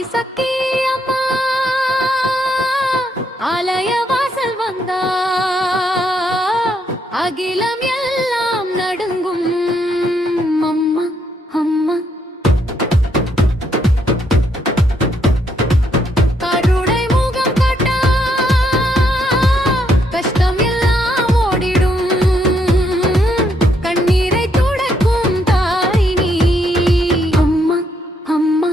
ஆதிசக்தி அம்மா ஆலய வாசல் வந்தா அகிலம் எல்லாம் நடுங்கும் அம்மா அம்மா கருணை முகம் காட்டா கஷ்டம் எல்லாம் ஓடிடும் கண்ணீரை துடைக்கும் தாய் நீ அம்மா அம்மா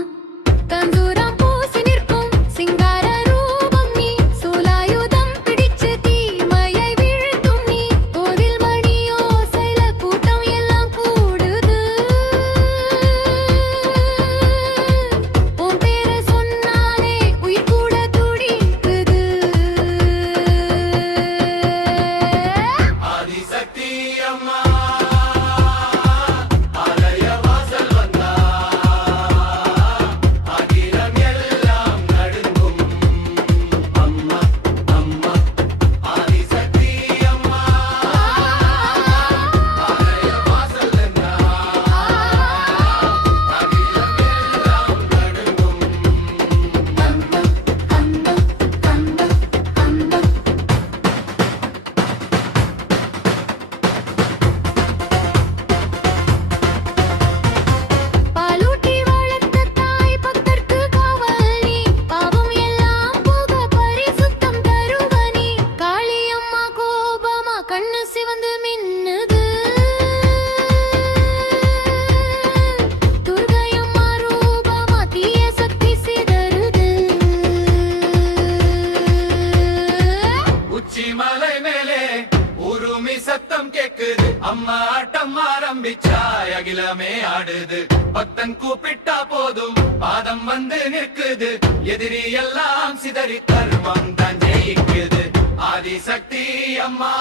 கந்தூரம் பூசி நிற்கும் சிங்கார ரூபம் நீ சூலாயுதம் பிடிச்சு தீமையை வீழ்த்தும் நீ கோவில் மணியோ சைல கூட்டம் எல்லாம் கூடுது உன் பேரை சொன்னாலே உயிர் கூட துடிக்குது ஆதிசக்தி அம்மா ஆலய வாசல் வந்தா அகிலம் எல்லாம் நடுங்கும் அம்மா அம்மா ஆதிசக்தி அம்மா ஆலய வாசல் வந்தா அகிலம் எல்லாம் நடுங்கும் பாலூட்டி வளர்த்த தாய் பக்தர்க்கு காவல் நீ பாவம் எல்லாம் போக பரிசுத்தம் தருவனி காளியம்மா கோபமா கண்ணு சிவந்து மின்னுது துர்கையம்மா ரூபமா தீய சக்தி சிதறுது உச்சி மலை மேலே உருமி சத்தம் கேக்குது அம்மா ஆட்டம் ஆரம்பிச்சாய் அகிலமே ஆடுது பக்தன் கூப்பிட்டா போதும் பாதம் வந்து நிற்குது எதிரி எல்லாம் சிதறி தர்மம் தான் ஜெயிக்குது ஆதிசக்தி அம்மா